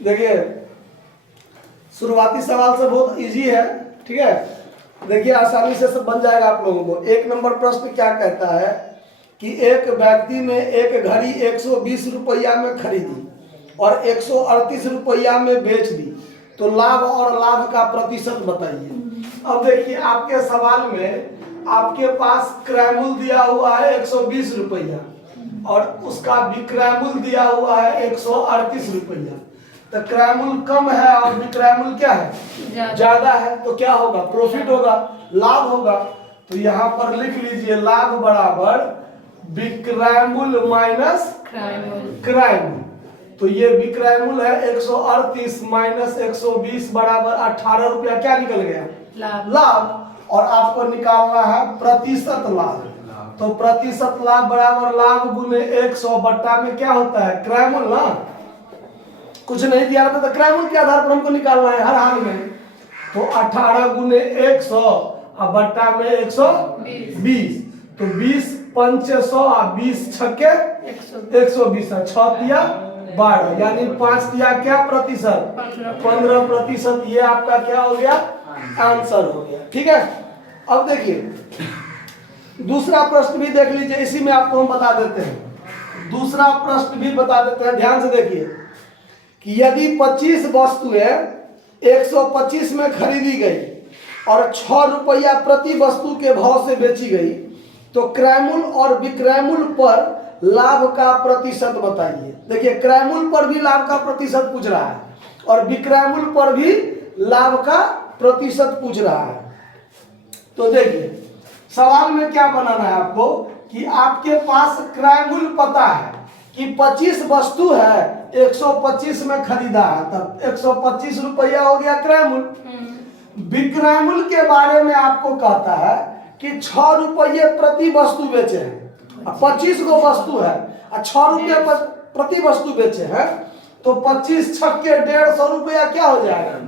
देखिए शुरुआती सवाल से बहुत इजी है, ठीक है। देखिए आसानी से सब बन जाएगा आप लोगों को। एक नंबर प्रश्न क्या कहता है कि एक व्यक्ति ने एक घड़ी 120 रुपया में खरीदी और 138 रुपया में बेच दी, तो लाभ और लाभ का प्रतिशत बताइए। अब देखिए आपके सवाल में आपके पास क्रय मूल्य दिया हुआ है 120 रुपया और उसका विक्रय मूल्य दिया हुआ है 138 रुपया। तो क्रय मूल्य कम है और विक्रय मूल्य क्या है, ज्यादा है, तो क्या होगा, प्रॉफिट होगा, लाभ होगा। तो यहाँ पर लिख लीजिए लाभ बराबर विक्रय मूल्य माइनस क्रय मूल्य। तो ये विक्रय मूल्य है 138 माइनस 120 बराबर 18 रुपया, क्या निकल गया, लाभ। और आपको निकालना है प्रतिशत लाभ। तो प्रतिशत लाभ बराबर लाभ गुने 100 बट्टा में क्या होता है, क्रय मूल्य ना। कुछ नहीं दिया था तो क्रय मूल्य के आधार पर हमको निकालना है हर हाल में। तो 18 गुने 100 और बट्टा में 120, तो 20 पंच 100 और 20 छक्के 120, 6 दिया 12, यानी 5 दिया क्या प्रतिशत, 15%। ये आपका क्या हो गया, आंसर हो गया, ठीक है। अब देखिए दूसरा प्रश्न भी देख लीजिए, इसी में आपको हम बता देते हैं। दूसरा प्रश्न भी बता देते हैं, ध्यान से देखिए कि यदि 25 वस्तुएं 125 में खरीदी गई और 6 रुपया प्रति वस्तु के भाव से बेची गई, तो क्रय मूल्य और विक्रय मूल्य पर लाभ का प्रतिशत बताइए। देखिए क्रय मूल्य पर भी लाभ का प्रतिशत पूछ रहा है और विक्रय मूल्य पर भी लाभ का प्रतिशत पूछ रहा है। तो देखिए सवाल में क्या बनाना है आपको कि आपके पास क्रय मूल्य पता है कि 25 वस्तु है, 125 में खरीदा है, तब 125 रुपया हो गया क्रय मूल्य। विक्रय मूल्य के बारे में आपको कहता है कि 6 रुपये प्रति वस्तु बेचे हैं, 25 गो वस्तु है और 6 रुपये प्रति वस्तु बेचे हैं, तो 25 छक्के 150 रुपया क्या हो जाएगा,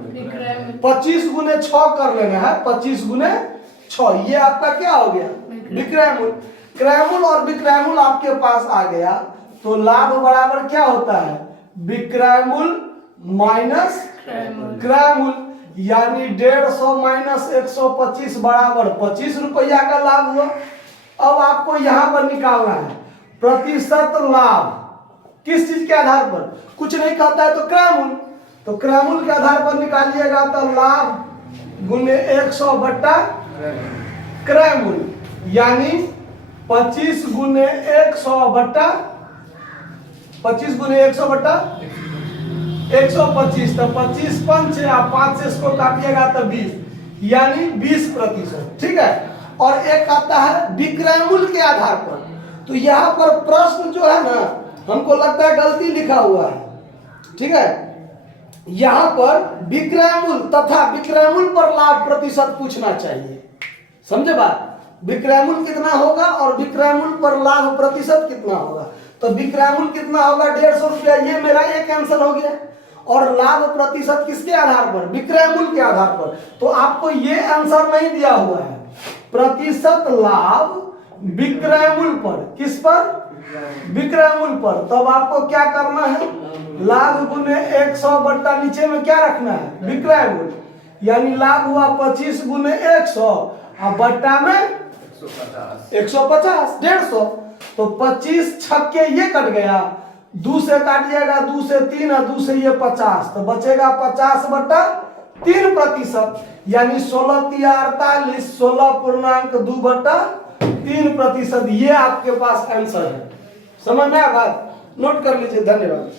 25 गुने 6 कर लेना है, 25 गुने 6, ये आपका क्या हो गया, विक्रय मूल्य। क्रय मूल्य और विक्रय मूल्य आपके पास आ गया, तो लाभ बराबर क्या होता है, विक्रय मूल्य माइनस क्रय मूल्य, यानी 150 माइनस 125 बराबर 25 रुपया का लाभ हुआ। अब आपको यहां पर निकालना है प्रतिशत लाभ, किस चीज के आधार पर, कुछ नहीं कहता है तो क्रय मूल्य, तो क्रय मूल्य के आधार पर निकालिएगा तो लाभ गुने 100 बट्टा क्रय मूल्य, यानी 25 गुने 100 बट्टा 25 गुने 100 बट्टा 125, तो 25 पंच या 5 से इसको काटिएगा तो 20, यानी 20%, ठीक है। और एक आता है विक्रय मूल्य के आधार पर। तो यहाँ पर प्रश्न जो है ना, हमको लगता है गलती लिखा हुआ है, ठीक है। यहाँ पर विक्रय मूल्य तथा विक्रय मूल्य पर लाभ प्रतिशत पूछना चाहिए, समझे बात। विक्रय मूल्य कितना होगा और विक्रय मूल्य पर लाभ प्रतिशत कितना होगा, तो विक्रय मूल्य कितना होगा 150 रुपया, ये मेरा एक आंसर हो गया। और लाभ प्रतिशत किसके आधार पर, विक्रय मूल्य के आधार पर। तो आपको ये आंसर नहीं दिया हुआ है, प्रतिशत लाभ विक्रय मूल्य पर, किस पर, विक्रय मूल्य पर। तब आपको क्या करना है, लाभ गुने 100 बट्टा नीचे में क्या रखना है, विक्रय मूल्य, यानी लाभ हुआ 25 गुने 100 और बट्टा में 150, 150। तो 25 छक्के ये कट गया, 2 से काटिएगा, 2 से 3 और 2 से ये 50, तो बचेगा 50 बट्टा 3%, यानी 16 तिया 48, 16.2 बट्टा 3%। ये आपके पास आंसर है, समझ में आया बात, नोट कर लीजिए, धन्यवाद।